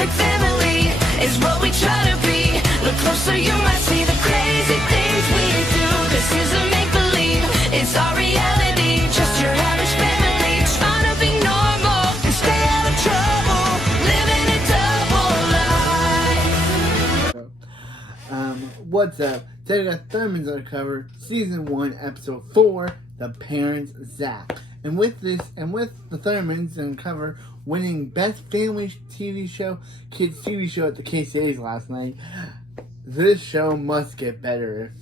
perfect family is what we try to be. The closer you might see the crazy things we do. This isn't make-believe, it's our reality. Just your average family trying to be normal and stay out of trouble, living a double life. What's up? Today we got Thurman's Undercover, Season 1, Episode 4, The Parents Zap. And with the Thurman's Undercover winning Best Family TV Show, Kids TV Show at the KCA's last night, this show must get better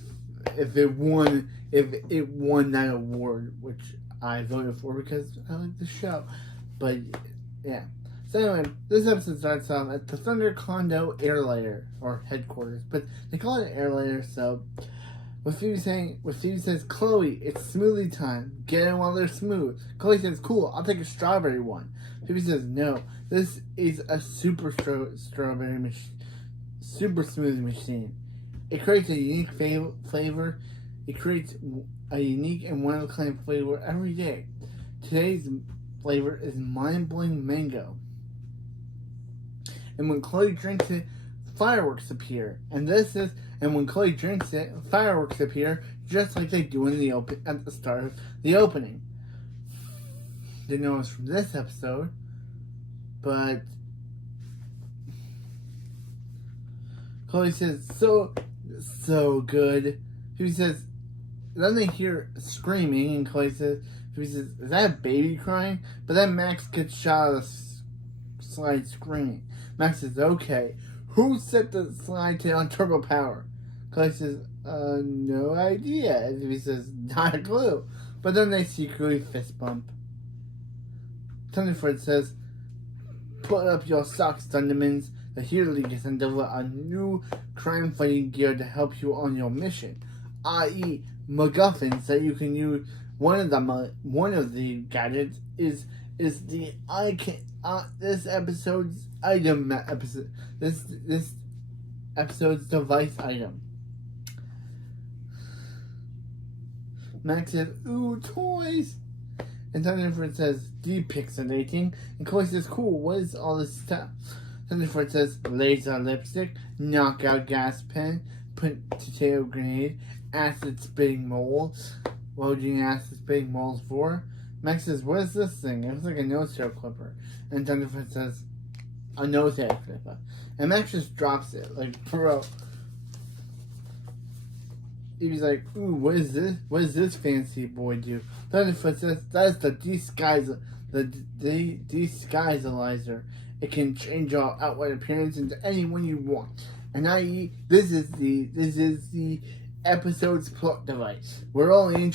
if it won that award, which I voted for because I like the show. But yeah. So anyway, this episode starts off at the Thunder Condo Airliner, or headquarters, but they call it Airliner. So what Phoebe says, Chloe, it's smoothie time. Get in while they're smooth. Chloe says, cool, I'll take a strawberry one. Phoebe says, no, this is a super strawberry machine, super smoothie machine. It creates a unique flavor. It creates a unique and one-of-a-kind flavor every day. Today's flavor is mind-blowing mango. And when Chloe drinks it, fireworks appear. And when Chloe drinks it, fireworks appear just like they do at the start of the opening. Didn't know it was from this episode, but Chloe says, so good. Phoebe says, then they hear screaming, and Phoebe says, is that a baby crying? But then Max gets shot of the slide screaming. Max says, okay, who set the slide on turbo power? Chloe says, no idea. And he says, not a clue. But then they secretly fist bump. Thunderfoot says, put up your socks, Thundermans. The Hero League has unveiled a new crime-fighting gear to help you on your mission, i.e. MacGuffins that you can use. One of the gadgets is the this episode's device item. Max says, ooh, toys. And Thunderfoot says, depixelating. And Chloe says, cool, what is all this stuff? Thunderfoot says, laser lipstick, knockout gas pen, potato grenade, acid spitting mold. What would you need acid spitting molds for? Max says, what is this thing? It looks like a nose hair clipper. And Thunderfoot says, a nose hair clipper. And Max just drops it, like, bro. He's like, ooh, what is this? What does this fancy boy do? Thunderfoot says, that's the disguisalizer. It can change your outward appearance into anyone you want. And this is the episode's plot device. We're only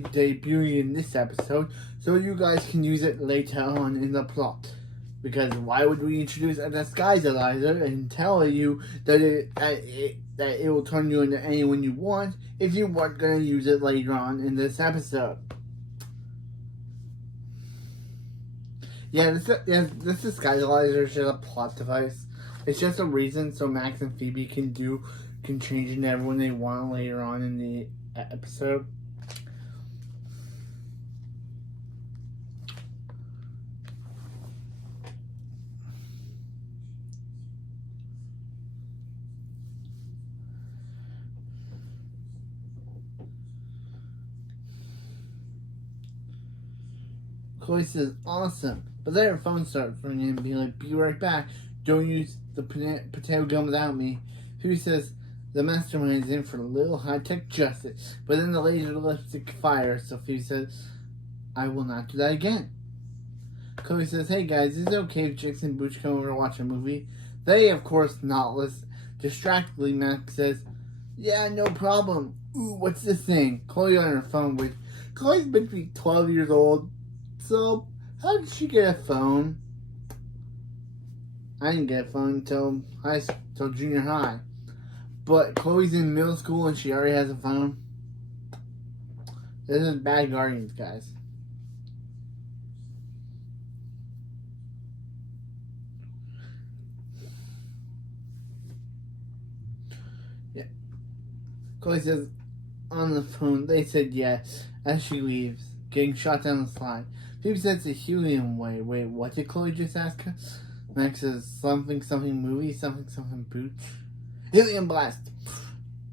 debuting in this episode, so you guys can use it later on in the plot. Because why would we introduce a disguisalizer and tell you that it will turn you into anyone you want if you weren't going to use it later on in this episode? Yeah, this disguisalizer is just a plot device. It's just a reason so Max and Phoebe can change into everyone they want later on in the episode. Chloe says, awesome. But then her phone starts ringing and being like, be right back. Don't use the potato gun without me. Phoebe says, the mastermind is in for a little high-tech justice. But then the laser lipstick fires, so Phoebe says, I will not do that again. Chloe says, hey guys, is it okay if Jix and Booch come over to watch a movie? They, of course, not listen. Distractedly, Max says, yeah, no problem. Ooh, what's this thing? Chloe on her phone, which Chloe's been to be 12 years old. So, how did she get a phone? I didn't get a phone until junior high. But Chloe's in middle school and she already has a phone. This is bad guardians, guys. Yeah. Chloe says on the phone, they said yes as she leaves, getting shot down the slide. Phoebe says the helium way. Wait, what did Chloe just ask her? Max says, something movie, something boots. Helium blast!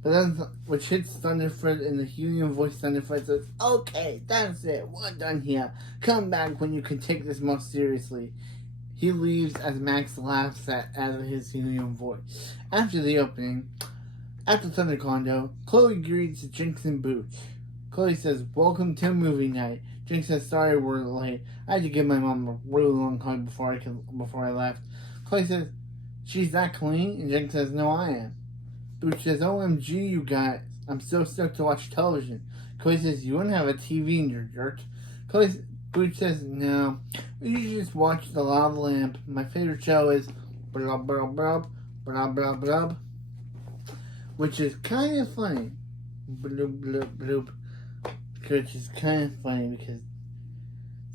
But then, which hits Thunderfoot, and the helium voice Thunderfoot says, okay, that's it, we're done here. Come back when you can take this more seriously. He leaves as Max laughs at his helium voice. After the opening, at the Thunder Condo, Chloe greets Jinx and Booch. Chloe says, welcome to movie night. Jinx says, sorry we're late. I had to give my mom a really long hug before I left. Chloe says, she's that clean? And Jinx says, no, I am. Booch says, OMG, you guys. I'm so stoked to watch television. Chloe says, you wouldn't have a TV in your dirt. Booch says, no. We usually just watch The Lava Lamp. My favorite show is blah, blah, blah, blah, blah, blah, which is kind of funny. Bloop, bloop, bloop. Which is kind of funny because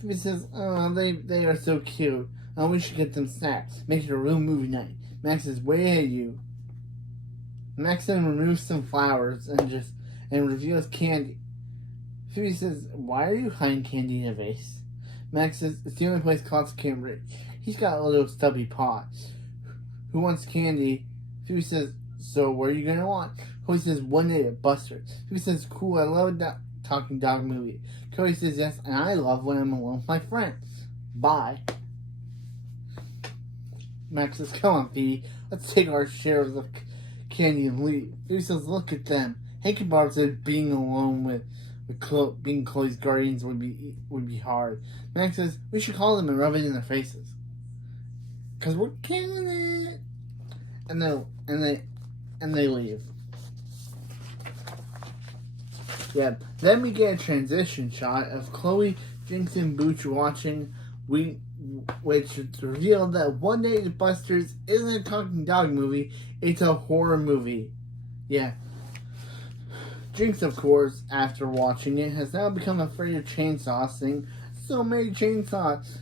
Phoebe says, oh, they are so cute. Oh, we should get them snacks. Make it a real movie night. Max says, way ahead of you. Max then removes some flowers and reveals candy. Phoebe says, why are you hiding candy in a vase? Max says, it's the only place Klotz can reach. He's got a little stubby paw. Who wants candy? Phoebe says, so what are you gonna want? Cody says, one day at Buster's. Phoebe says, cool, I love that talking dog movie. Cody says, yes, and I love when I'm alone with my friends. Bye. Max says, come on, Phoebe. Let's take our share of the candy and leave. Phoebe says, look at them. Hank and Barb said being alone with being Chloe's guardians would be hard. Max says, we should call them and rub it in their faces. Cause we're killing it. And they leave. Yeah. Then we get a transition shot of Chloe, Jinx, and Booch watching which it's revealed that One Day at Buster's isn't a talking dog movie, it's a horror movie. Yeah. Jinx, of course, after watching it, has now become afraid of chainsaws, saying, so many chainsaws.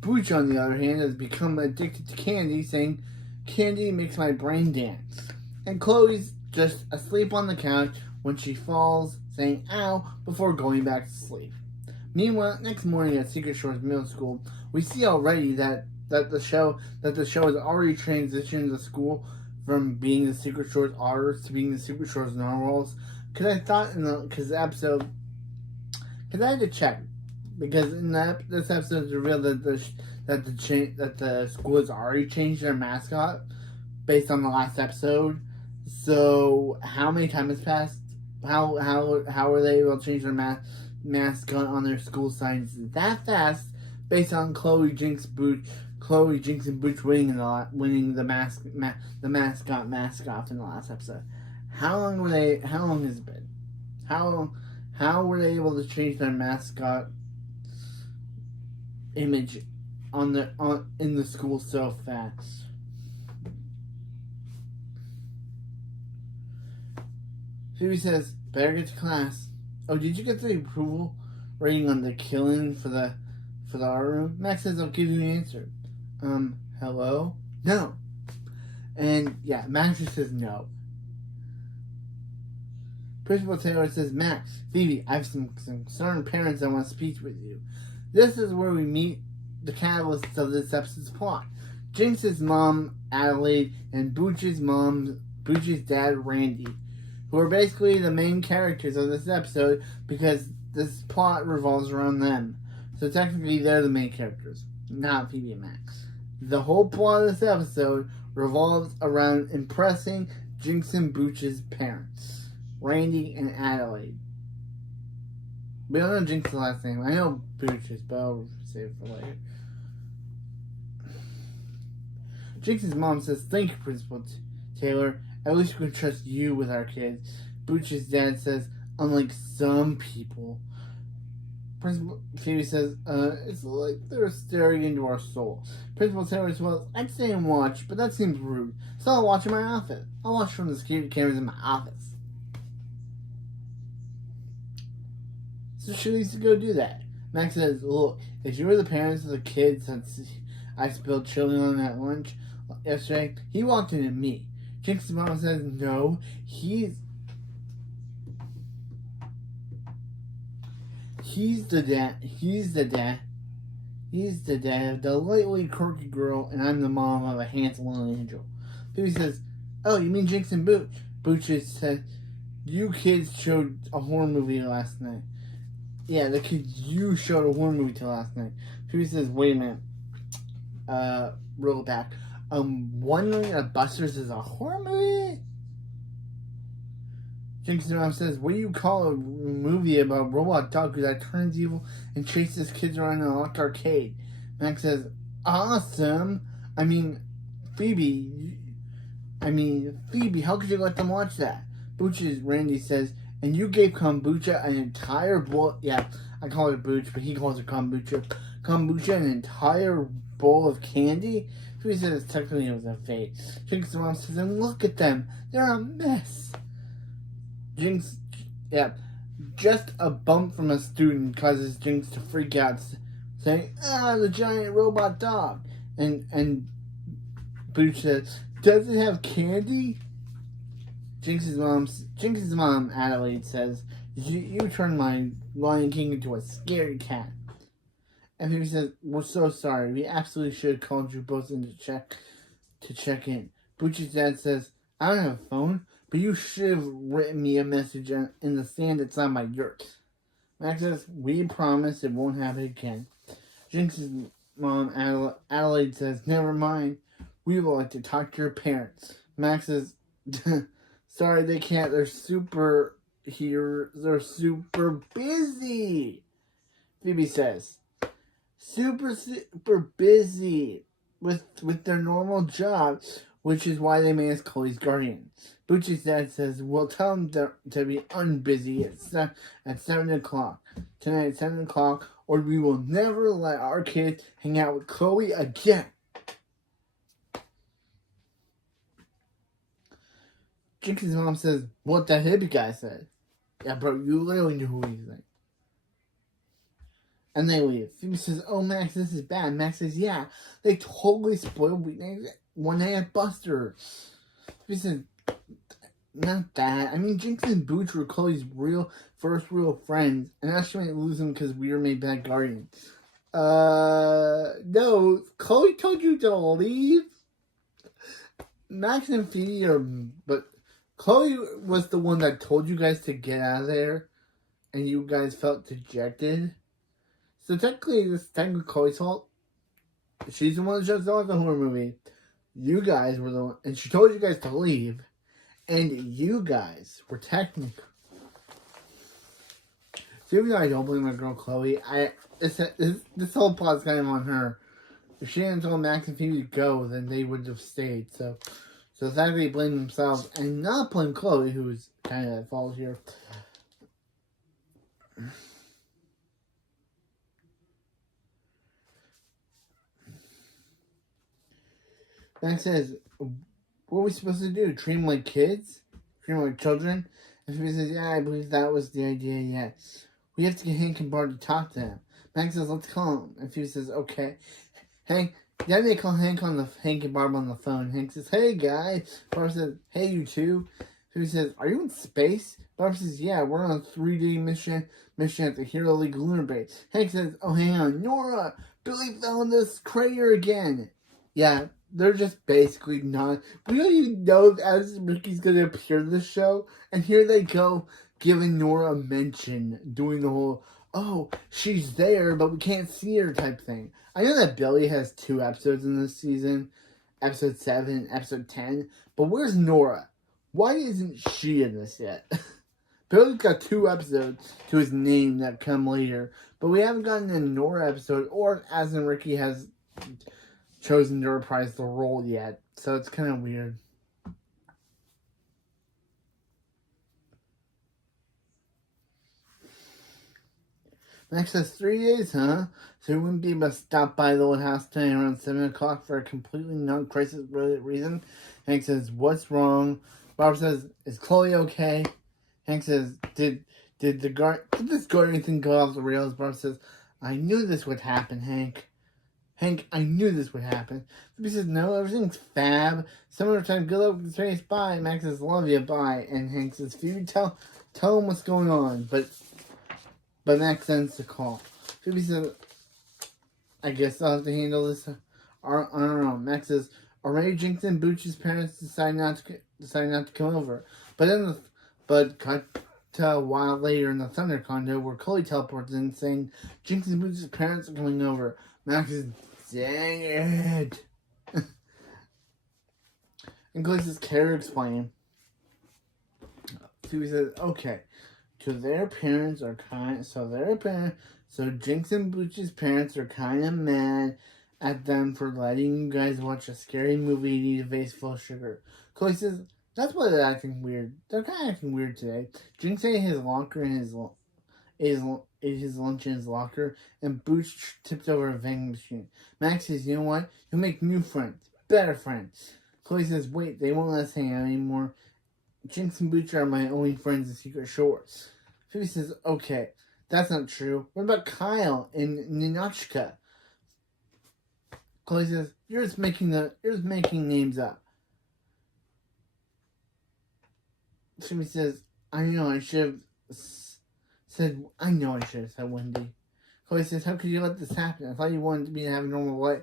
Booch, on the other hand, has become addicted to candy, saying, candy makes my brain dance. And Chloe's just asleep on the couch when she falls, saying, ow, before going back to sleep. Meanwhile, next morning at Secret Shores Middle School, we see already that the show has already transitioned the school from being the Secret Shores Otters to being the Secret Shores Narwhals. Because I thought because I had to check, because in this episode it's revealed that the school has already changed their mascot based on the last episode. So how many times has passed? How are they able to change their mascot on their school signs that fast based on Chloe, Jinx, and Booch winning the mascot in the last episode? How long has it been? How were they able to change their mascot image in the school so fast? Phoebe says, better get to class. Oh, did you get the approval rating on the killing for the art room? Max says, I'll give you an answer. Hello? No. And yeah, Max just says no. Principal Taylor says, Max, Phoebe, I have some concerned parents that want to speak with you. This is where we meet the catalyst of this episode's plot. Jinx's mom, Adelaide, and Booch's dad, Randy, who are basically the main characters of this episode because this plot revolves around them. So technically they're the main characters, not Phoebe and Max. The whole plot of this episode revolves around impressing Jinx and Booch's parents, Randy and Adelaide. We don't know Jinx's last name. I know Booch's, but I'll save it for later. Jinx's mom says, thank you, Principal Taylor. At least we can trust you with our kids. Booch's dad says, unlike some people. Principal Phoebe says, it's like they're staring into our soul. Principal Taylor says, well, I'd stay and watch, but that seems rude. So I'll watch in my office. I'll watch from the security cameras in my office. So she needs to go do that. Max says, look, if you were the parents of the kids since I spilled chili on that lunch yesterday, he walked into me. Jinx's mom says, no, he's the dad. He's the dad of the lightly quirky girl, and I'm the mom of a handsome little angel. Phoebe says, oh, you mean Jinx and Booch? Booch said, you kids showed a horror movie last night. Yeah, the kids you showed a horror movie to last night. Phoebe says, wait a minute. Roll it back. Wondering if Buster's is a horror movie? Jinx's mom says, what do you call a movie about a robot dog that turns evil and chases kids around in a locked arcade? Max says, awesome. Phoebe, how could you let them watch that? Randy says, and you gave Kombucha an entire bowl. Yeah, I call it Booch, but he calls it Kombucha. Kombucha, an entire bowl of candy? Phoebe says technically it was a fake. Jinx's mom says, and look at them. They're a mess. Jinx, yeah, just a bump from a student causes Jinx to freak out, saying, the giant robot dog. And Booch says, does it have candy? Jinx's mom, Adelaide, says, you turned my Lion King into a scary cat. And Phoebe says, we're so sorry. We absolutely should have called you both in to check in. Booch's dad says, I don't have a phone, but you should have written me a message in the sand that's on my yurt. Max says, we promise it won't happen again. Jinx's mom, Adelaide, says, never mind. We would like to talk to your parents. Max says, sorry, they can't. They're super busy. Phoebe says, super busy with their normal jobs, which is why they made us Chloe's guardian. Booch's dad says, we'll tell them to be unbusy at 7 o'clock. Tonight at 7 o'clock, or we will never let our kids hang out with Chloe again. Jinx's mom says, what the hippie guy said. Yeah, bro, you literally knew who he's like. And they leave. Phoebe says, oh, Max, this is bad. Max says, yeah, they totally spoiled one day at Buster. Phoebe says, not that. Jinx and Booch were Chloe's first real friends, and now she might lose them because we were made bad guardians. No, Chloe told you to leave? Max and Phoebe but Chloe was the one that told you guys to get out of there, and you guys felt dejected. So technically, this is technically Chloe's fault. She's the one that chose off the horror movie. You guys were the one, and she told you guys to leave, and you guys were technically. So even though I don't blame my girl Chloe, this whole plot's kind of on her. If she hadn't told Max and Phoebe to go, then they would have stayed. So the fact they blame themselves and not blame Chloe, who is kind of at fault here. Max says, what are we supposed to do? Treat them like kids? Treat them like children? And Phoebe says, yeah, I believe that was the idea, yes. We have to get Hank and Barb to talk to them. Max says, let's call him. And Phoebe says, okay. Then they call Hank and Barb on the phone. Hank says, hey, guys. Barb says, hey, you two. Phoebe says, are you in space? Barb says, yeah, we're on a 3-day mission at the Hero League lunar base. Hank says, oh, hang on. Nora, Billy found this crater again. Yeah, they're just basically not. We don't even know as Ricky's going to appear in the show. And here they go, giving Nora a mention, doing the whole, oh, she's there, but we can't see her type thing. I know that Billy has 2 episodes in this season, episode 7, episode 10, but where's Nora? Why isn't she in this yet? Billy's got 2 episodes to his name that come later, but we haven't gotten a Nora episode, or as in Ricky has chosen to reprise the role yet, so it's kind of weird. Max says 3 days, huh? So we wouldn't be able to stop by the old house tonight around 7 o'clock for a completely non-crisis reason. Hank says, what's wrong? Barb says, is Chloe okay? Hank says, did this guardian thing go off the rails? Barb says, I knew this would happen, Hank. Hank, I knew this would happen. Phoebe says, no, everything's fab. Summertime, good luck with the race, bye. Max says, love you, bye. And Hank says, Phoebe, tell him what's going on. But Max sends the call. Phoebe says, I guess I'll have to handle this on our own. Max says, already Jinx and Booch's parents decide not to come over. But cut to a while later in the Thunder condo where Chloe teleports in saying Jinx and Booch's parents are coming over. Max says, dang it. And Chloe says, care to explain. Phoebe says, okay. So Jinx and Booch's parents are kind of mad at them for letting you guys watch a scary movie and eat a vase full of sugar. Chloe says, that's why they're acting weird. They're kind of acting weird today. Jinx ate his lunch in his locker, and Booch tipped over a vending machine. Max says, you know what? You'll make new friends. Better friends. Chloe says, wait, they won't let us hang out anymore. Jinx and Booch are my only friends in Secret Shore. Phoebe says, okay, that's not true. What about Kyle and Ninochka? Chloe says, you're just making names up. Phoebe says, I know I should have said Wendy. Chloe says, how could you let this happen? I thought you wanted me to have a normal life.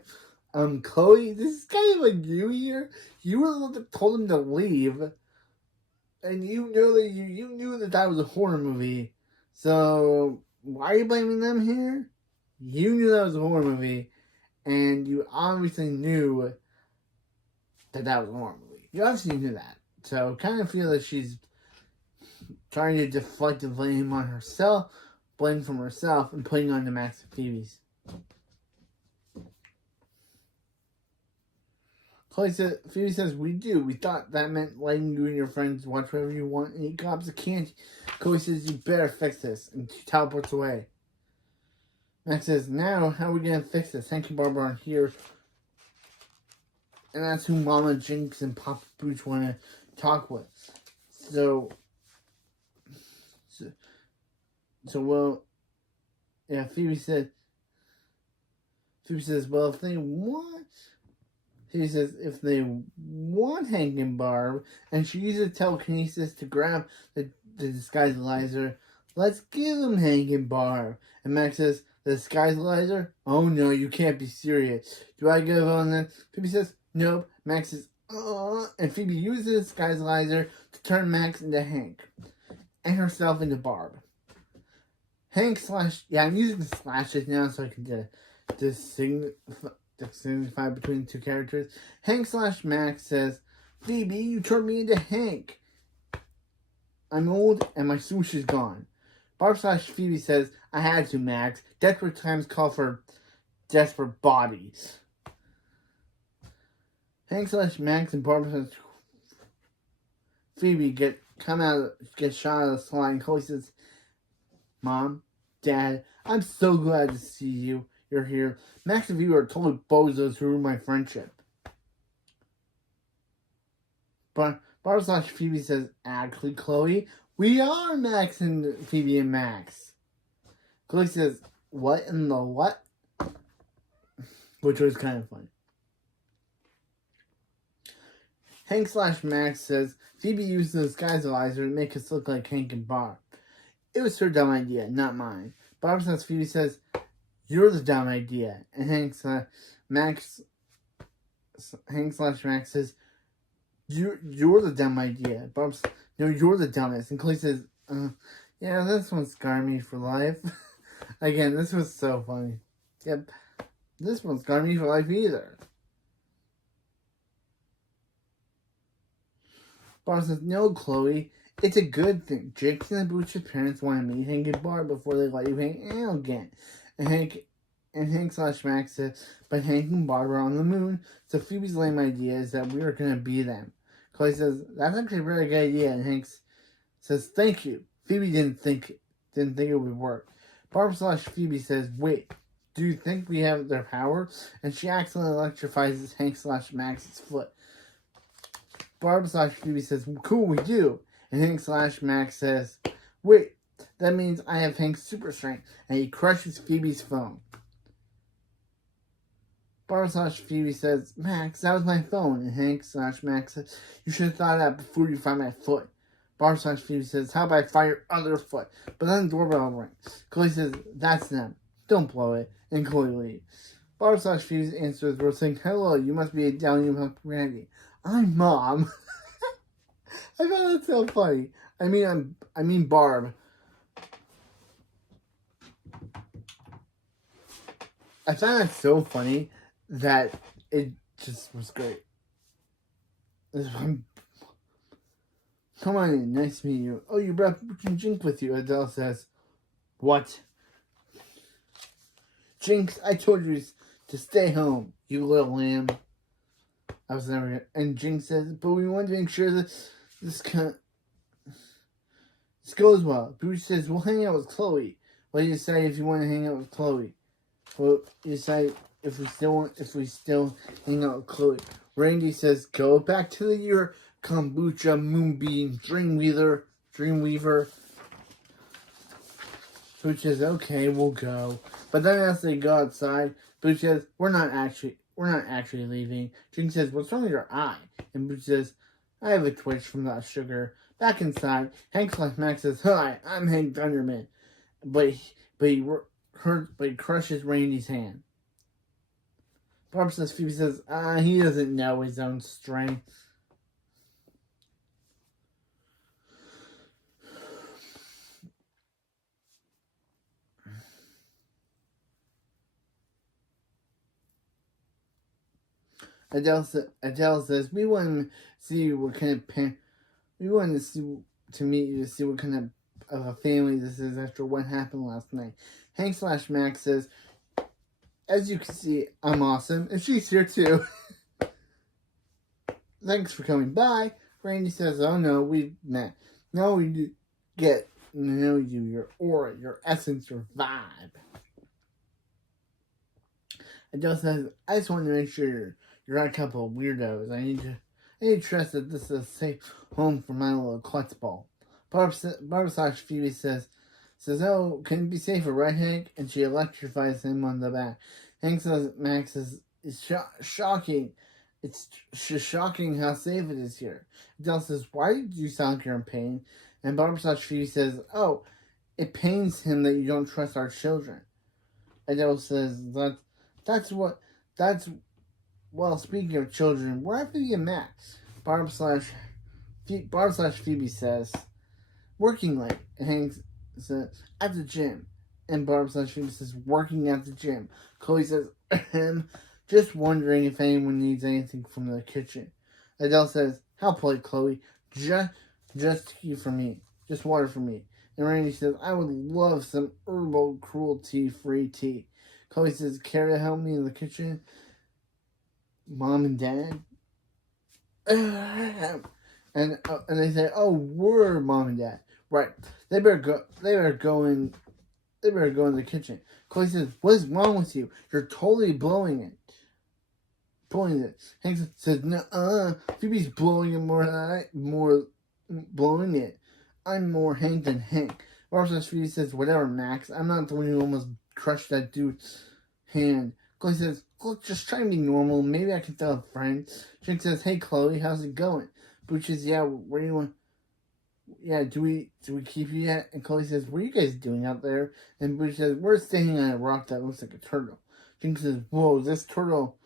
Chloe, this is kind of like you here. You were the one that told him to leave. And you know that you knew that was a horror movie. So, why are you blaming them here? You knew that was a horror movie. And you obviously knew that was a horror movie. You obviously knew that. So, kind of feel that she's trying to deflect the blame on herself, blame from herself, and putting on the Max and Phoebe's. Phoebe says, we do. We thought that meant letting you and your friends watch whatever you want and eat gobs of candy. Chloe says, you better fix this. And she teleports away. Max says, now, how are we going to fix this? Hank and Barb aren't here. And that's who Mama, Jinx, and Papa Booch want to talk with. So, well, yeah, Phoebe says, well, if they want... He says if they want Hank and Barb, and she uses telekinesis to grab the disguisalizer, let's give them Hank and Barb. And Max says, the disguisalizer? Oh no, you can't be serious. Do I give on that? Phoebe says, nope. Max says, and Phoebe uses the disguisalizer to turn Max into Hank, and herself into Barb. I'm using the slashes now so I can signify between the two characters. Hank/Max says, Phoebe, you turned me into Hank. I'm old and my swoosh is gone. Barb/Phoebe says, I had to, Max. Desperate times call for desperate bodies. Hank/Max and Barb Phoebe get shot out of the slide, and Chloe says, Mom, Dad, I'm so glad to see you. You're here. Max and Phoebe are total bozos who ruined my friendship. But Barb/Phoebe says, actually, Chloe, we are Max and Phoebe and Max. Chloe says, what in the what? Which was kind of funny. Hank/Max says, Phoebe used the disguisalizer to make us look like Hank and Barb. It was her dumb idea, not mine. Barb/Phoebe says, you're the dumb idea. And Hank/Max says, you're the dumb idea. No, you're the dumbest. And Chloe says, yeah, this one scarred me for life. Again, this was so funny. Yep, this one scarred me for life either. Barb says, no, Chloe, it's a good thing. Jinx and Booch's parents want to meet Hank and Barb before they let you hang out again. And Hank/Max says, but Hank and Barb are on the moon, so Phoebe's lame idea is that we are going to be them. Chloe says, that's actually a very good idea, and Hank says, thank you. Phoebe didn't think it would work. Barb/Phoebe says, wait, do you think we have their power? And she accidentally electrifies Hank/Max's foot. Barb/Phoebe says, cool, we do. And Hank/Max says, wait, that means I have Hank's super strength. And he crushes Phoebe's phone. Barb/Phoebe says, Max, that was my phone. And Hank/Max says, you should have thought of that before you find my foot. Barb/Phoebe says, how about I find your other foot? But then the doorbell rings. Chloe says, that's them. Don't blow it. And Chloe leaves. Barb/Phoebe's answers were saying, "Hello, you must be a Downy Milk Randy. I'm Mom." I found that so funny. I mean Barb. I found it so funny that it just was great. Come on in, nice to meet you. Oh, you brought Jinx with you, Adele says. What? Jinx, I told you to stay home, you little lamb. I was never gonna. And Jinx says, but we want to make sure that this goes well. Bruce says, we'll hang out with Chloe. What do you say if you want to hang out with Chloe? Well, you decide if we still hang out with Chloe. Randy says, go back to the year kombucha, moonbeam, dreamweaver. Booch says, okay, we'll go. But then as they go outside, Booch says, we're not actually leaving. Jinx says, what's wrong with your eye? And Booch says, I have a twitch from that sugar. Back inside, Hank/Max says, hi, I'm Hank Thunderman. But he crushes Randy's hand. Phoebe says, he doesn't know his own strength. Adele says, we want to see what kind of we want to meet you to see what kind of a family this is after what happened last night. Hank/Max says, as you can see, I'm awesome, and she's here too. Thanks for coming by. Randy says, oh no, we met. Now we get to know you, your aura, your essence, your vibe. Adele says, I just want to make sure you're not a couple of weirdos. I need to trust that this is a safe home for my little klutz ball. Barb/Phoebe says, oh, can it be safer, right, Hank? And she electrifies him on the back. Hank says, Max is shocking. It's just shocking how safe it is here. Adele says, why did you sound like you're in pain? And Barb/Phoebe says, oh, it pains him that you don't trust our children. Adele says, well, speaking of children, where have you met? Barb/Phoebe says, working late. And Hank says, at the gym. And Barb/Phoebe says, working at the gym. Chloe says, just wondering if anyone needs anything from the kitchen. Adele says, how polite, Chloe. Just tea for me. Just water for me. And Randy says, I would love some herbal cruelty-free tea. Chloe says, care to help me in the kitchen? Mom and Dad? And they say, oh, we're Mom and Dad. Right. They better go in the kitchen. Chloe says, what is wrong with you? You're totally blowing it. Hank says, no, Phoebe's blowing it more blowing it. I'm more Hank than Hank. Phoebe says, whatever, Max. I'm not the one who almost crushed that dude's hand. Chloe says, look, just try to be normal. Maybe I can tell a friend. Jake says, hey, Chloe, how's it going? Booch says, yeah, where do you want? Yeah, do we keep you yet? And Chloe says, what are you guys doing out there? And Booch says, we're standing on a rock that looks like a turtle. Jake says, whoa, this turtle,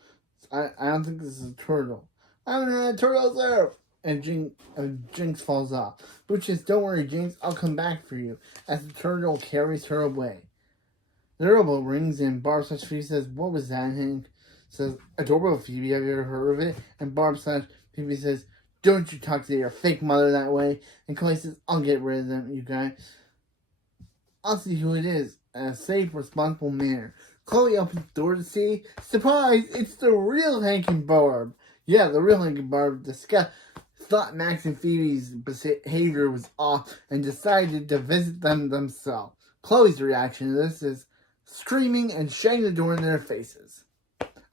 I don't think this is a turtle. I'm in a turtle surf. And Jinx falls off. Booch says, don't worry, Jinx, I'll come back for you. As the turtle carries her away. The doorbell rings and Barb/Phoebe says, what was that, Hank? Says, a doorbell, Phoebe, have you ever heard of it? And Barb/Phoebe says, don't you talk to your fake mother that way. And Chloe says, I'll get rid of them, you guys. I'll see who it is in a safe, responsible manner. Chloe opens the door to see, surprise, it's the real Hank and Barb. Yeah, the real Hank and Barb thought Max and Phoebe's behavior was off and decided to visit them themselves. Chloe's reaction to this is screaming and shutting the door in their faces.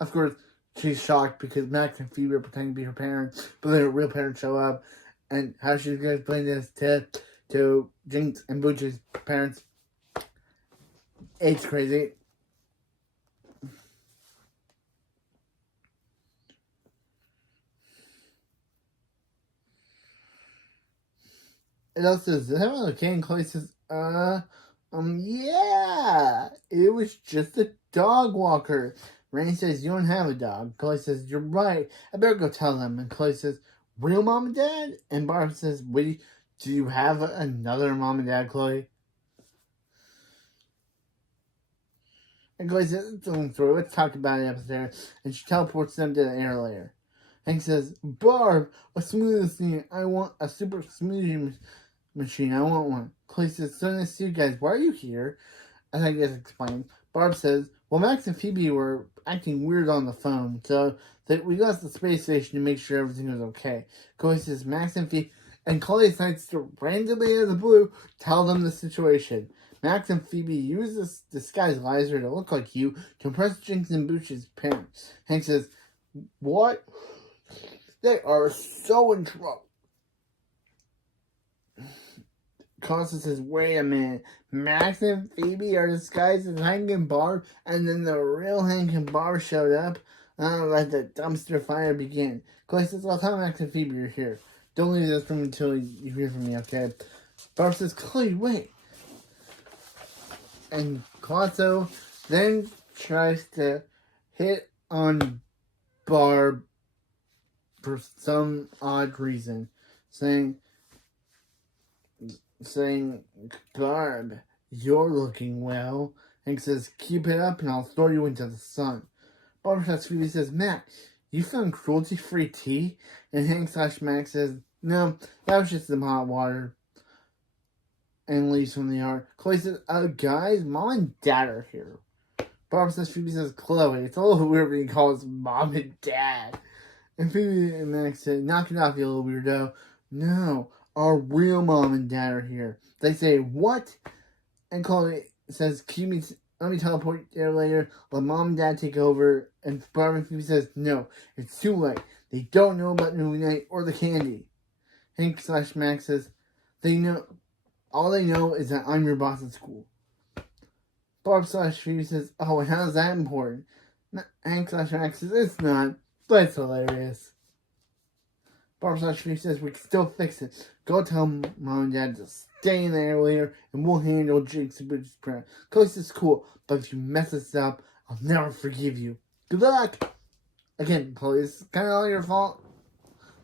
Of course, she's shocked because Max and Phoebe are pretending to be her parents, but then her real parents show up. And how she's going to explain this to Jinx and Butch's parents, it's crazy. It also says, is everyone okay? And Chloe says, yeah, it was just a dog walker. Rainey says, you don't have a dog. Chloe says, you're right. I better go tell them. And Chloe says, real mom and dad? And Barb says, wait, do you have another mom and dad, Chloe? And Chloe says, it's going through. Let's talk about it upstairs. And she teleports them to the air layer. Hank says, Barb, a smoothie thing. I want a super smoothie machine. I want one. Chloe says, so nice to see you guys. Why are you here? As I guess explained. Barb says, well, Max and Phoebe were acting weird on the phone, so that we left the space station to make sure everything was okay. Chloe says, Max and Phoebe, and Chloe decides to randomly out of the blue tell them the situation. Max and Phoebe use this disguise visor to look like you to impress Jinx and Booch's parents. Hank says, what? They are so in trouble. Constance says, wait a minute. Max and Phoebe are disguised as Hank and Barb, and then the real Hank and Barb showed up. Let the dumpster fire begin. Chloe says, well, tell Max and Phoebe you're here. Don't leave this room until you hear from me, okay? Barb says, Chloe, wait. And Clotho then tries to hit on Barb for some odd reason, saying, Barb, you're looking well. Hank says, keep it up and I'll throw you into the sun. Barb Phoebe says, Matt, you found cruelty-free tea? And Hank / Max says, no, that was just some hot water. And leaves from the yard. Chloe says, guys, mom and dad are here. Barb Phoebe says, Chloe, it's a little weird when you call us mom and dad. And Phoebe and Max say, knock it off, you little weirdo. No, our real mom and dad are here. They say, what? And Chloe says, let me teleport there later. Let mom and dad take over. And Barb and Phoebe says, no, it's too late. They don't know about movie night or the candy. Hank / Max says, all they know is that I'm your boss at school. Barb / Phoebe says, oh, and how's that important? Hank / Max says, it's not, but it's hilarious. Barb / Phoebe says, we can still fix it. Go tell mom and dad to stay in there later, and we'll handle Jinx and Bridget's prayer. Chloe says, cool, but if you mess this up, I'll never forgive you. Good luck! Again, Chloe, it's kind of all your fault.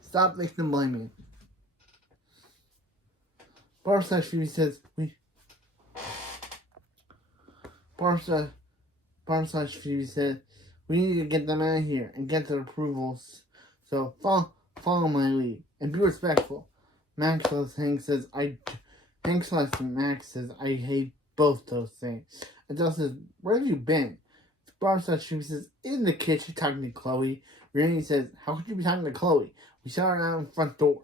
Stop victim blaming. Barb / Phoebe says, Barb / Phoebe says, we need to get them out of here and get their approvals. So follow my lead and be respectful. Hank / Max says, I hate both those things. Adele says, where have you been? Barb / Phoebe says, in the kitchen talking to Chloe. Randy says, how could you be talking to Chloe? We saw her out in the front door.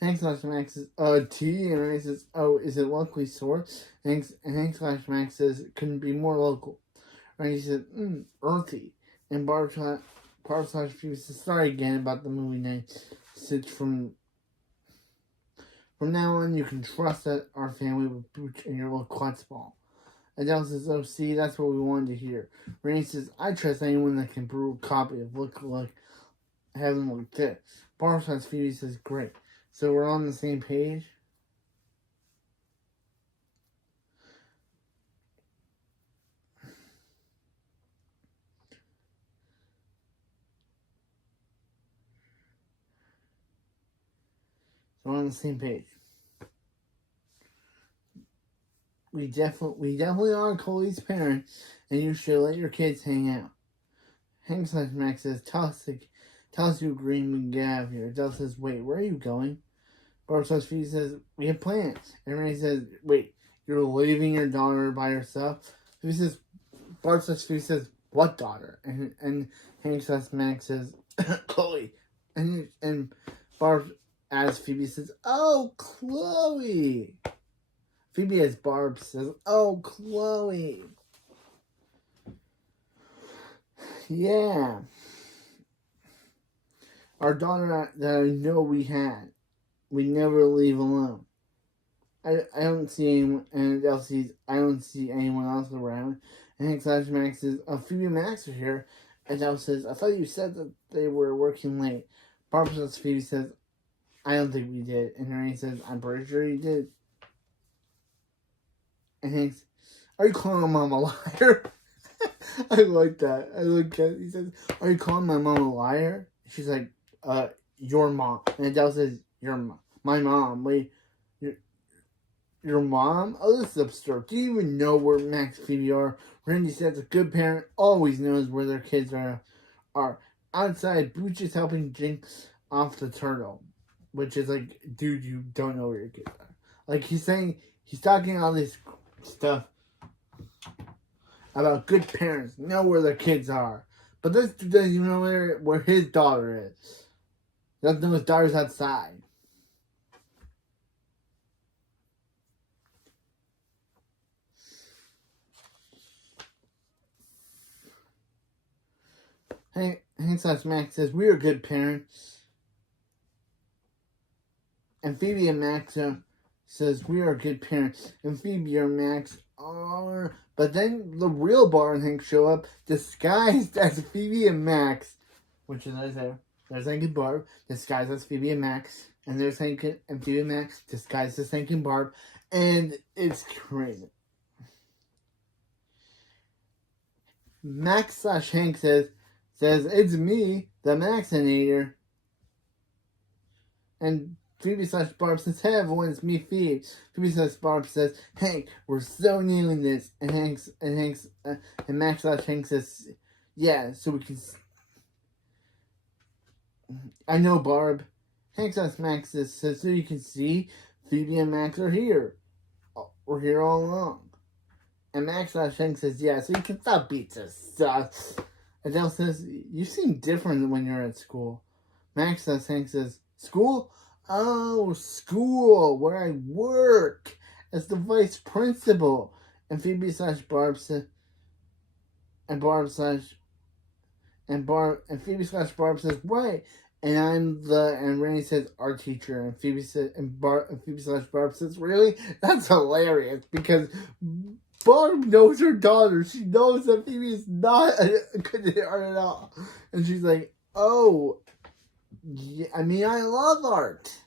Hank / Max says, tea? And Randy says, oh, is it locally sourced? And Hank / Max says, it couldn't be more local. Randy says, earthy. And Barb / Phoebe says, sorry again about the movie night. Says, from now on, you can trust that our family will boot in your little klutz ball. Adele says, oh, see, that's what we wanted to hear. Randy says, I trust anyone that can brew a copy of Look Like Heaven Like This. Barb / Phoebe says, great. So we're on the same page? So we're on the same page. We definitely are Chloe's parents, and you should let your kids hang out. Hank / Max says, tell us you agree and we can get out of here. Adele says, wait, where are you going? Barb / Phoebe says, we have plans. And Renee says, wait, you're leaving your daughter by herself? Phoebe says, Barb / Phoebe says, what daughter? And Hank / Max says, Chloe. And Barb as Phoebe says, oh, Chloe. Phoebe as Barb says, oh, Chloe. Yeah. Our daughter that I know we had. We never leave alone. I don't see anyone, and I don't see anyone else around. And Hank / Max says, Phoebe and Max are here. And Adele says, I thought you said that they were working late. Barb / Phoebe says, I don't think we did. And Renee says, I'm pretty sure you did. And Hank says, are you calling mom a liar? I like that. I like that. He says, "Are you calling my mom a liar?" She's like, your mom." And Adele says, my mom. Wait, your mom? Oh, this is absurd. Do you even know where Max and Phoebe are? Randy says a good parent always knows where their kids are. Outside, Booch is helping Jinx off the turtle, which is like, dude, you don't know where your kids are. Like, he's talking all this stuff about good parents know where their kids are. But this dude doesn't even know where his daughter is. He doesn't know his daughter's outside. Hank/Max says, "We are good parents." And Phoebe and Max says, "We are good parents." And Phoebe and Max are... But then the real Barb and Hank show up, disguised as Phoebe and Max. Which is right there. There's Hank and Barb, disguised as Phoebe and Max. And there's Hank and Phoebe and Max, disguised as Hank and Barb. And it's crazy. Max/Hank says, "It's me, the Maxinator." And Phoebe/Barb says, "Hey everyone, it's me, Phoebe." Phoebe/Barb says, "Hank, we're so nailing this." And Max/Hank says, "Yeah, so we can." "I know, Barb." Hank/Max says, "So you can see, Phoebe and Max are here. We're here all along." And Max/Hank says, "Yeah, so you can stop being so sus." Adele says, "You seem different when you're at school." Max/Hank says, "School? Oh, school, where I work as the vice principal." And Phoebe/Barb says, and Phoebe/Barb says, "Right." And Randy says, "Our teacher." And Phoebe/Barb says, "Really? That's hilarious, because Barb knows her daughter. She knows that Phoebe is not good at art at all." And she's like, "Oh, yeah, I mean, I love art."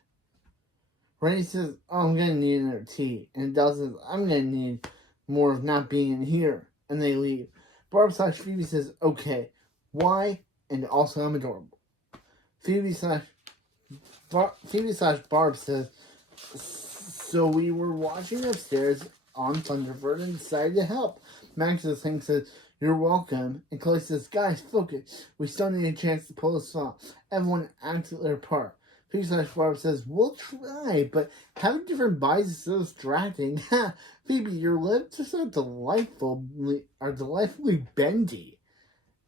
Randy says, "Oh, I'm going to need another tea." And Adele says, "I'm going to need more of not being in here." And they leave. Barb/Phoebe says, "Okay, why? And also, I'm adorable." Phoebe/Barb says, "So we were watching upstairs on Thunderbird and decided to help." Max/Hank says, "You're welcome." And Chloe says, "Guys, focus. We still need a chance to pull this off. Everyone acts at their part." Phoebe/Barb says, "We'll try, but having different bodies is so distracting." "Phoebe, your lips are so delightfully bendy."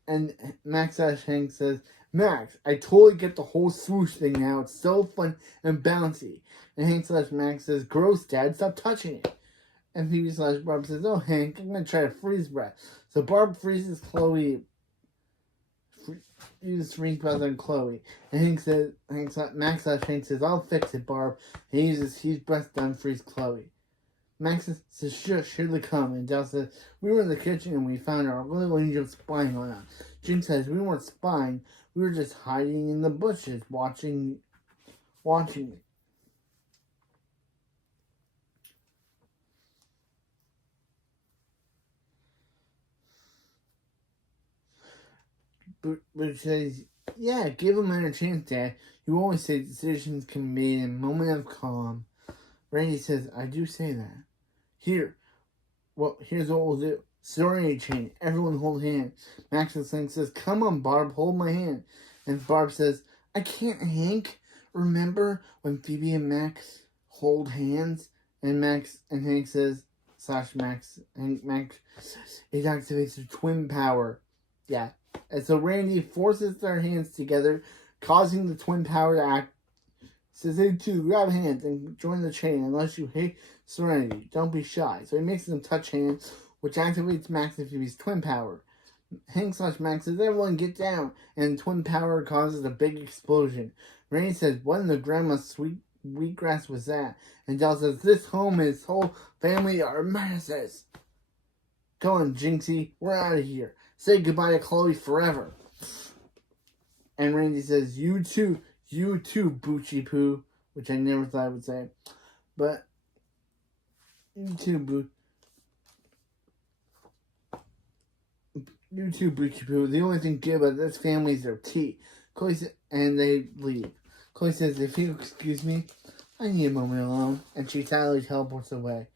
And Max/Hank says, "Max, I totally get the whole swoosh thing now. It's so fun and bouncy." And Hank/Max says, "Gross, Dad, stop touching it." And Phoebe/Barb says, "Oh, Hank, I'm going to try to freeze breath." So Barb freezes Chloe. Uses freeze breath on Chloe. And Max/Hank says, "I'll fix it, Barb." And he uses heat breath to unfreeze Chloe. Max says, "Shush, here they come." And Dell says, "We were in the kitchen and we found our little angel spying on us." Jim says, "We weren't spying. We were just hiding in the bushes, watching it." But says, "Yeah, give him another chance, Dad. You always say decisions can be made in a moment of calm." Randy says, "I do say that. Here's what we'll do. Serenity chain. Everyone hold hands." Max/Hank says, "Come on, Barb, hold my hand." And Barb says, "I can't, Hank. Remember when Phoebe and Max hold hands?" And Hank says, /Max, and Max says, "It activates their twin power." Yeah. And so Randy forces their hands together, causing the twin power to act. Says, "Hey, two, grab hands and join the chain unless you hate Serenity. Don't be shy." So he makes them touch hands, which activates Max and Phoebe's twin power. Hank/Max says, "Everyone get down." And twin power causes a big explosion. Randy says, "What in the grandma's sweet wheatgrass was that?" And Dell says, "This home and his whole family are menaces." "Come on, Jinxie, we're out of here. Say goodbye to Chloe forever." And Randy says, you too, Boochie Poo," which I never thought I would say. But, "You too, Boo." You too, Breachy Poo. The only thing good about this family is their tea. Chloe says, and they leave. Chloe says, if you'll excuse me, I need a moment alone. And she silently teleports away.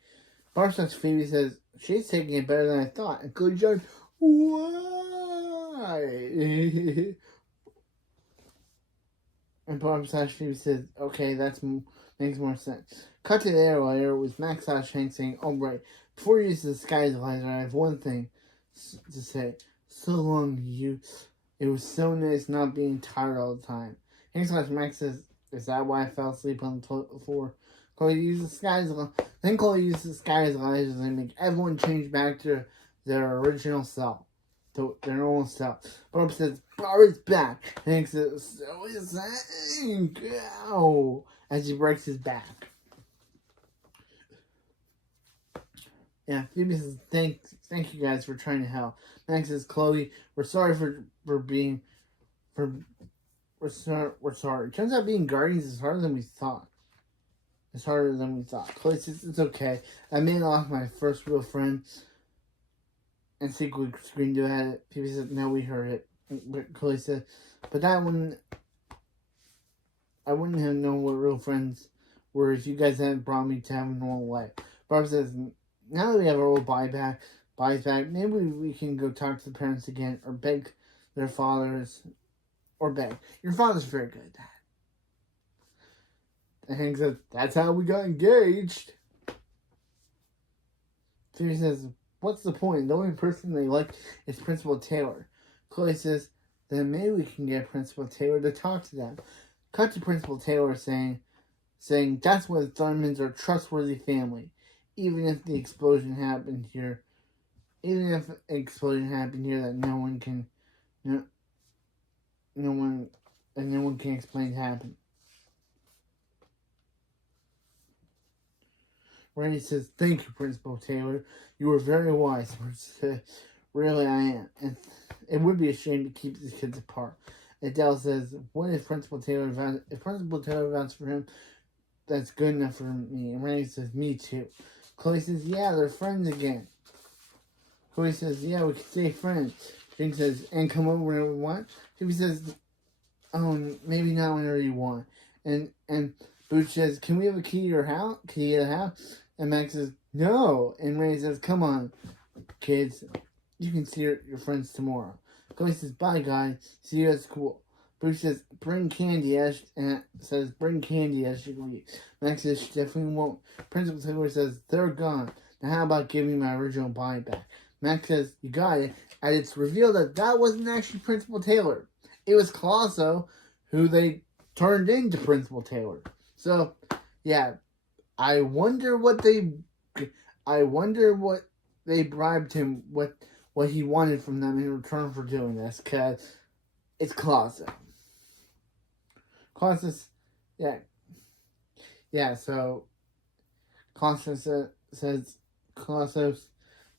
Barb says, Phoebe says, she's taking it better than I thought. And Chloe says, why? And Barb says, Phoebe says, okay, that makes more sense. Cut to the air later with Max Hank saying, oh right, before you use the disguise laser, I have one thing to say. So long, you. It was so nice not being tired all the time. Hank Max says, is that why I fell asleep on the toilet before? Chloe uses disguise. Then Chloe uses disguise lasers and make everyone change back to their original self, to their normal self. Barb says, Barb is back. Hank says, so is Hank. Ow, as he breaks his back. Yeah, Phoebe says, thank you guys for trying to help. Max says, Chloe, we're sorry we're sorry. It turns out being guardians is harder than we thought. It's harder than we thought. Chloe says, it's okay. I may have lost my first real friend. And Sequel screamed at it. Phoebe says, no, we heard it. But Chloe says, but I wouldn't have known what real friends were if you guys hadn't brought me to have a normal life. Barb says, now that we have our old buys back, maybe we can go talk to the parents again or beg their fathers, or beg. Your father's very good at that. And Hank says, that's how we got engaged. Phoebe says, what's the point? The only person they like is Principal Taylor. Chloe says, then maybe we can get Principal Taylor to talk to them. Cut to Principal Taylor saying that's why the Thurmans are a trustworthy family. Even if the explosion happened here, that no one can explain happened. Randy says, thank you, Principal Taylor. You were very wise. Really, I am. And it would be a shame to keep these kids apart. Adele says, what if Principal Taylor vouches for him? That's good enough for me. And Randy says, me too. Chloe says, yeah, they're friends again. Chloe says, yeah, we can stay friends. Jake says, and come over whenever we want. Phoebe says, oh, maybe not whenever you want. And Booch says, can we have a key to your house? Key to the house? And Max says, no. And Ray says, come on, kids. You can see your friends tomorrow. Chloe says, bye, guys. See you at school. Bruce says, bring candy as you leave. Max says, she definitely won't. Principal Taylor says, they're gone. Now how about giving my original buy back? Max says, you got it. And it's revealed that wasn't actually Principal Taylor. It was Colosso who they turned into Principal Taylor. So, yeah. I wonder what they bribed him, what he wanted from them in return for doing this, because it's Colosso. Colossus, yeah, so Colossus says, Colossus,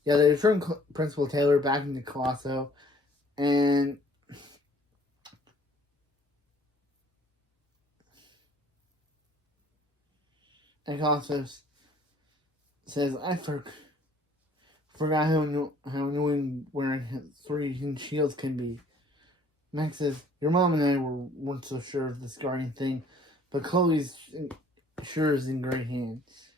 yeah, they returned Principal Taylor back into Colosso, and Colossus says, I forgot how annoying wearing 3 shields can be. Max says, your mom and I weren't so sure of this guardian thing, but Chloe's sure is in great hands.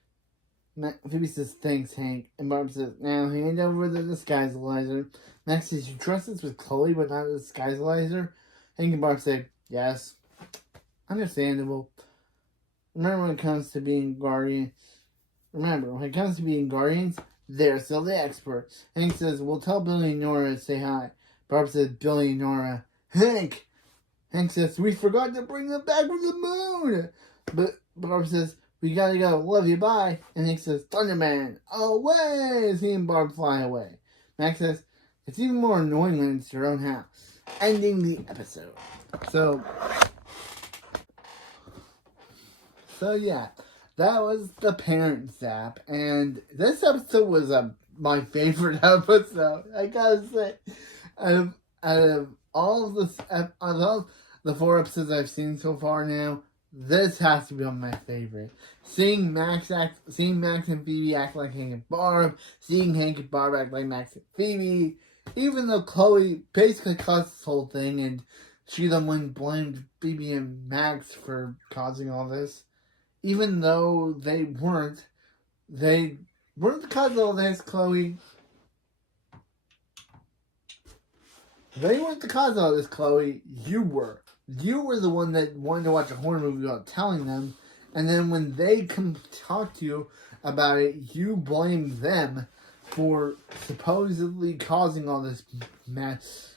Phoebe says, thanks, Hank. And Barb says, now hand over the disguisalizer. Max says, you trust us with Chloe, but not the disguisalizer? Hank and Barb say, yes. Understandable. Remember, when it comes to being guardians, they're still the experts. Hank says, we'll tell Billy and Nora to say hi. Barb says, Billy and Nora. Hank says, we forgot to bring them back from the moon. But Barb says, we gotta go. Love you, bye. And Hank says, Thunderman, away! As he and Barb fly away. Max says, it's even more annoying when it's your own house. Ending the episode. So yeah, that was the Parent Zap, and this episode was my favorite episode. I gotta say, out of all the 4 episodes I've seen so far now, this has to be one of my favorite. Seeing Max and Phoebe act like Hank and Barb, seeing Hank and Barb act like Max and Phoebe, even though Chloe basically caused this whole thing, and she the one blamed Phoebe and Max for causing all this, even though they weren't the cause of all this, Chloe. They weren't the cause of all this, Chloe. You were. You were the one that wanted to watch a horror movie without telling them. And then when they come talk to you about it, you blame them for supposedly causing all this mess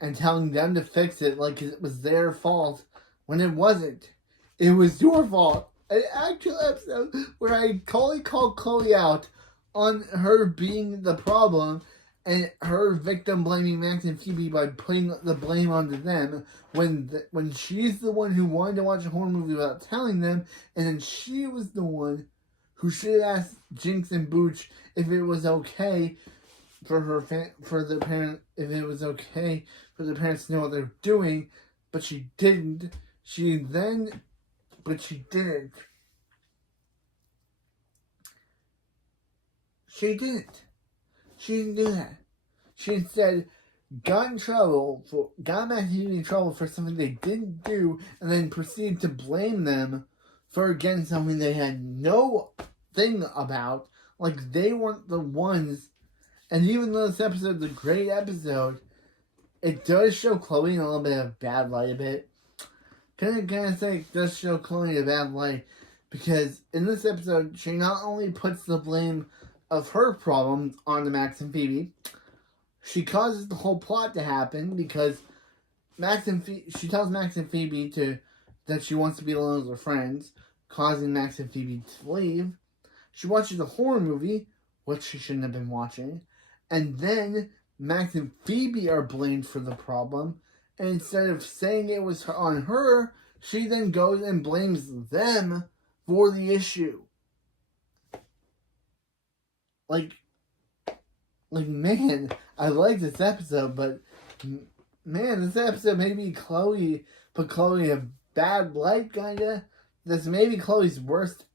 and telling them to fix it like it was their fault when it wasn't. It was your fault. An actual episode where I called Chloe out on her being the problem and her victim blaming Max and Phoebe by putting the blame onto them when she's the one who wanted to watch a horror movie without telling them, and then she was the one who should have asked Jinx and Booch if it was okay for the parents to know what they're doing, but she didn't. She didn't. She didn't do that. She instead got Max and Phoebe in trouble for something they didn't do, and then proceeded to blame them for again something they had no thing about. Like they weren't the ones. And even though this episode's a great episode, it does show Chloe in a little bit of bad light a bit. Can I say it does show Chloe in a bad light? Because in this episode, she not only puts the blame of her problems on the Max and Phoebe, she causes the whole plot to happen because she tells Max and Phoebe that she wants to be alone with her friends, causing Max and Phoebe to leave. She watches a horror movie, which she shouldn't have been watching, and then Max and Phoebe are blamed for the problem, and instead of saying it was on her, she then goes and blames them for the issue. Like, man, I like this episode, but man, this episode made put Chloe in a bad light, kinda. This may be Chloe's worst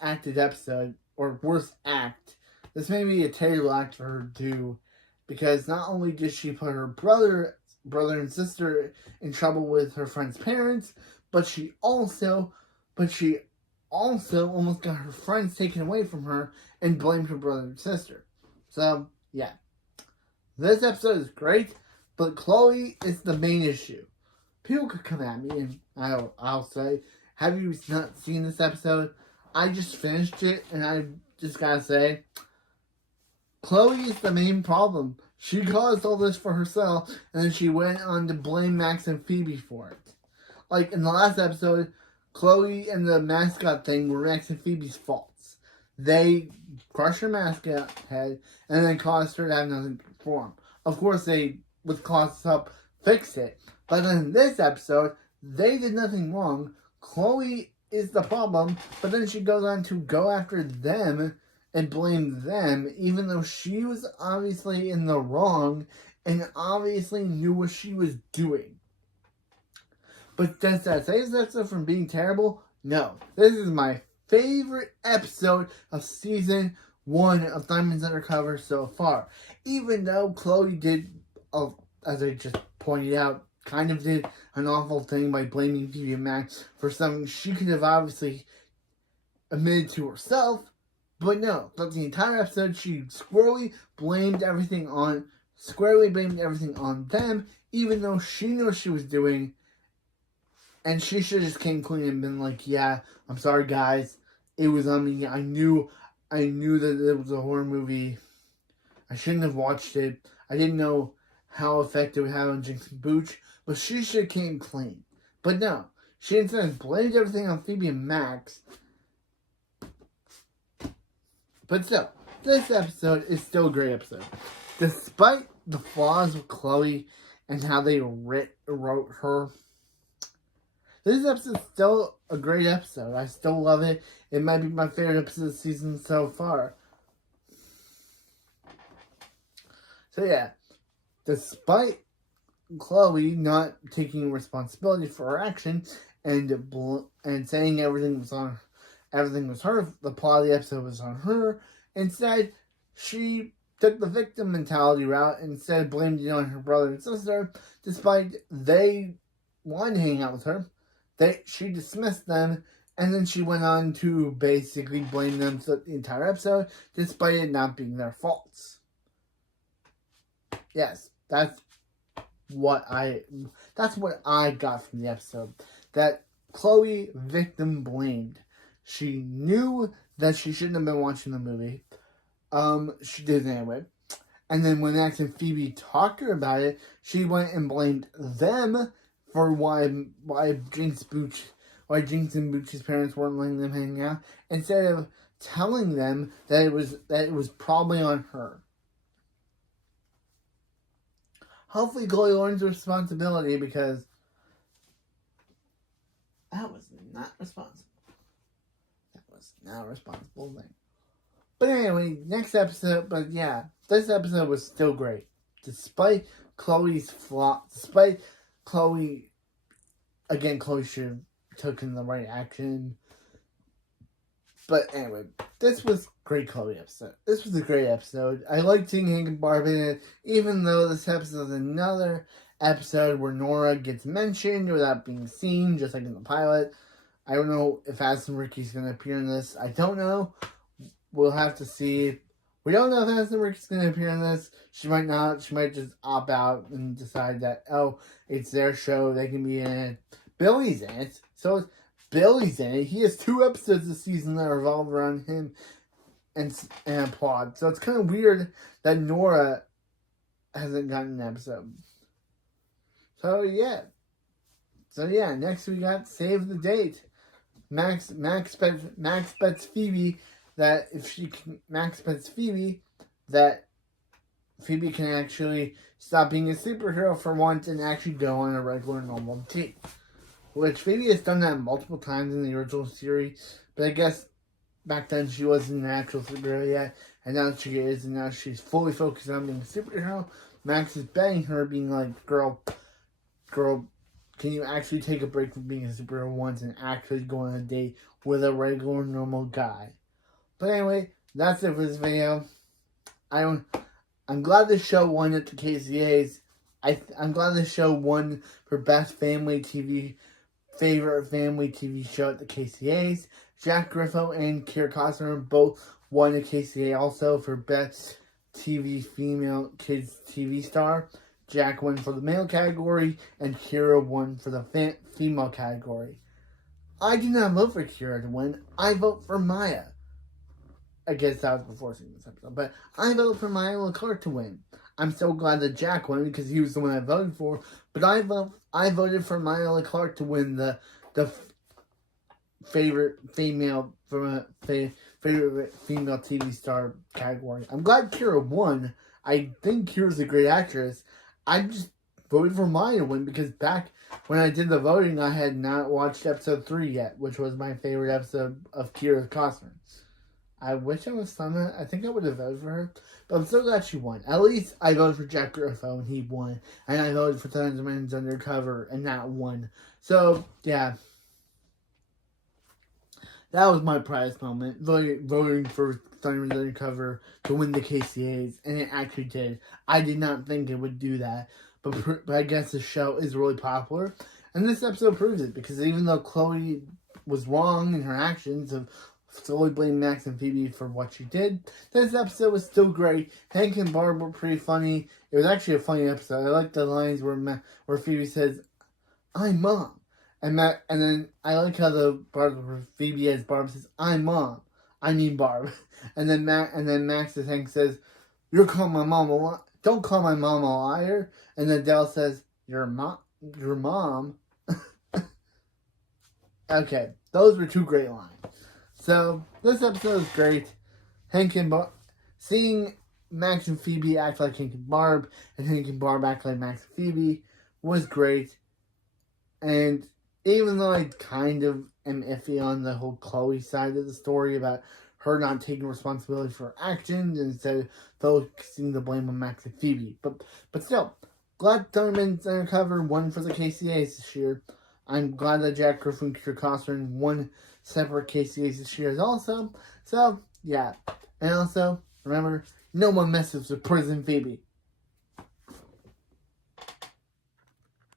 acted episode, or worst act. This may be a terrible act for her to do, because not only did she put her brother and sister in trouble with her friend's parents, but she also almost got her friends taken away from her and blamed her brother and sister. So, yeah. This episode is great, but Chloe is the main issue. People could come at me and I'll say, have you not seen this episode? I just finished it and I just gotta say, Chloe is the main problem. She caused all this for herself and then she went on to blame Max and Phoebe for it. Like in the last episode, Chloe and the mascot thing were Max and Phoebe's faults. They crushed her mascot head and then caused her to have nothing to perform. Of course, they, with Claw's help, fixed it. But in this episode, they did nothing wrong. Chloe is the problem, but then she goes on to go after them and blame them, even though she was obviously in the wrong and obviously knew what she was doing. But does that save this episode from being terrible? No. This is my favorite episode of season 1 of Diamonds Undercover so far. Even though Chloe did, as I just pointed out, kind of did an awful thing by blaming Phoebe and Max for something she could have obviously admitted to herself. But no, throughout the entire episode, she squarely blamed everything on them, even though she knew what she was doing. And she should have just came clean and been like, yeah, I'm sorry guys, it was on me. I knew that it was a horror movie. I shouldn't have watched it. I didn't know how effect it would have on Jinx and Booch, but she should have came clean. But no, she instead blamed everything on Phoebe and Max. But still, this episode is still a great episode. Despite the flaws with Chloe and how they wrote her, this episode is still a great episode. I still love it. It might be my favorite episode of the season so far. So yeah, despite Chloe not taking responsibility for her actions and saying everything was her, the plot of the episode was on her, instead she took the victim mentality route and instead blamed it on her brother and sister, despite they wanted to hang out with her. She dismissed them, and then she went on to basically blame them for the entire episode, despite it not being their faults. Yes, that's what I got from the episode. That Chloe victim blamed. She knew that she shouldn't have been watching the movie. She did anyway. And then when Max and Phoebe talked to her about it, she went and blamed them for why Jinx and Booch's parents weren't letting them hang out, instead of telling them that it was probably on her. Hopefully Chloe learns responsibility, because that was not responsible. That was not a responsible thing. But anyway, next episode, this episode was still great. Despite Chloe's flaw, Chloe should have taken the right action. But anyway, this was a great Chloe episode. This was a great episode. I liked seeing Hank and Barb in it, even though this episode is another episode where Nora gets mentioned without being seen, just like in the pilot. I don't know if Addison Ricky's going to appear in this. I don't know. We'll have to see. We don't know if Addison Ricky's going to appear in this. She might not. She might just opt out and decide that, it's their show. They can be in it. Billy's in it. So Billy's in it. He has 2 episodes this season that revolve around him and plot. So it's kind of weird that Nora hasn't gotten an episode. So yeah, next we got Save the Date. Max bets Phoebe that Phoebe can actually stop being a superhero for once and actually go on a regular normal date. Which Phoebe has done that multiple times in the original series, but I guess back then she wasn't an actual superhero yet, and now she is, and now she's fully focused on being a superhero. Max is betting her, being like, girl, can you actually take a break from being a superhero once and actually go on a date with a regular, normal guy? But anyway, that's it for this video. I'm glad this show won at the KCAs. I'm glad this show won for Best Favorite Family TV Show at the KCAs. Jack Griffo and Kira Costner both won a KCA also for Best Female Kids TV Star. Jack won for the male category, and Kira won for the female category. I do not vote for Kira to win. I vote for Maya. I guess that was before seeing this episode, but I vote for Maya LeClerc to win. I'm so glad that Jack won because he was the one I voted for. But I voted for Maya LeClerc to win the favorite female favorite female TV star category. I'm glad Kira won. I think Kira's a great actress. I just voted for Maya to win because back when I did the voting, I had not watched episode 3 yet, which was my favorite episode of Kira Costner. I wish I was Summer. I think I would have voted for her. But I'm so glad she won. At least I voted for Jack Griffo and he won. And I voted for Thunderman's Undercover and that won. So, yeah. That was my proudest moment. Voting for Thunderman's Undercover to win the KCAs. And it actually did. I did not think it would do that. But I guess the show is really popular. And this episode proves it. Because even though Chloe was wrong in her actions of solely blame Max and Phoebe for what she did, this episode was still great. Hank and Barb were pretty funny. It was actually a funny episode. I like the lines where Phoebe says, "I'm Mom," and then I like how where Phoebe as Barb says, "I'm Mom. I mean Barb," and then Max as Hank says, "You're calling my mom a liar. Don't call my mom a liar." And then Dell says, Your mom." Okay, those were 2 great lines. So, this episode is great. Hank and Barb, seeing Max and Phoebe act like Hank and Barb, and Hank and Barb act like Max and Phoebe, was great. And even though I kind of am iffy on the whole Chloe side of the story about her not taking responsibility for her actions, and instead of focusing the blame on Max and Phoebe. But still, glad Thunderman's Undercover won for the KCAs this year. I'm glad that Jack Griffin and Kira Costner won separate KCAs this year also. So, yeah. And also, remember, No one messes with Prison Phoebe.